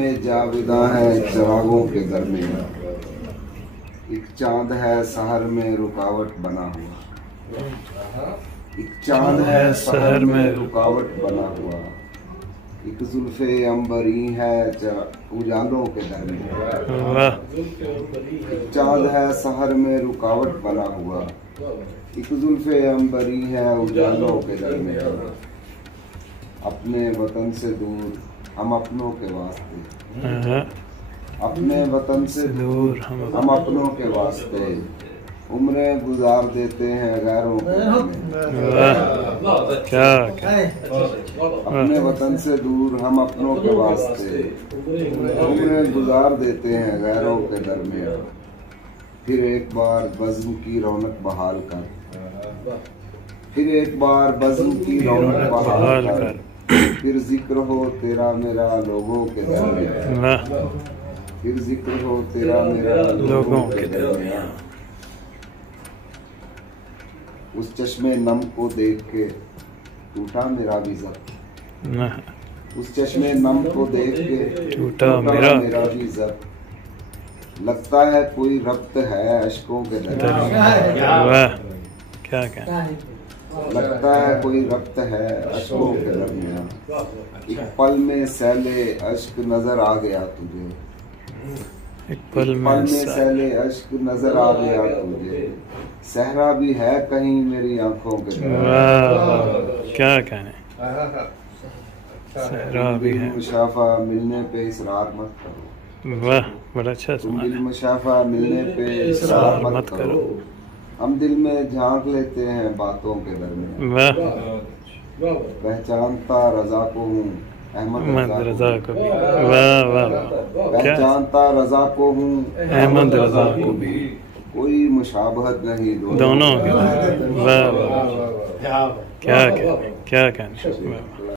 में जाविदा है चिरागों के दरमियां, एक चांद है शहर में रुकावट बना हुआ। एक चांद है शहर में रुकावट बना हुआ। एक जुल्फे अंबरी है उजालों के दरमियां। एक चांद है शहर में रुकावट बना हुआ। एक जुल्फे अंबरी है उजालों के दरमियां। अपने वतन से दूर हम अपनों के वास्ते, अपने वतन से दूर हम अपनों के वास्ते उम्रें गुजार देते हैं गैरों के। अपने वतन से दूर हम अपनों के वास्ते उम्रें गुजार देते हैं गैरों के दरमियां। फिर एक बार बज़्म की रौनक बहाल कर, फिर एक बार बज़्म की रौनक बहाल कर, फिर जिक्र हो तेरा मेरा लोगों के दरमियां। फिर जिक्र हो तेरा मेरा लोगों के दरमियां। उस चश्मे नम को देख के टूटा मेरा भी ज़ब्त। उस चश्मे नम को देख के टूटा मेरा भी ज़ब्त। लगता है कोई रब्त है अश्कों के दरमियां। क्या लगता है कोई रब्त है अश्कों के दरमियां। एक पल में सैले अश्क नजर आ गया तुझे। एक पल में सैले अश्क नजर आ गया तुझे। सहरा भी है कहीं मेरी आंखों के दरमियां। क्या कहने, सहरा भी है। मुशाफा मिलने पे इसरार मत करो। वाह, बड़ा अच्छा सुना। मुशाफा मिलने पे इसरार मत करो। हम दिल में झांक लेते हैं बातों के दरमियां। पहचानता रजा को हूँ अहमद रजा को भी। पहचानता रजा को हूँ अहमद रजा को भी। कोई मुशाबहत नहीं दोनों की। क्या कहने।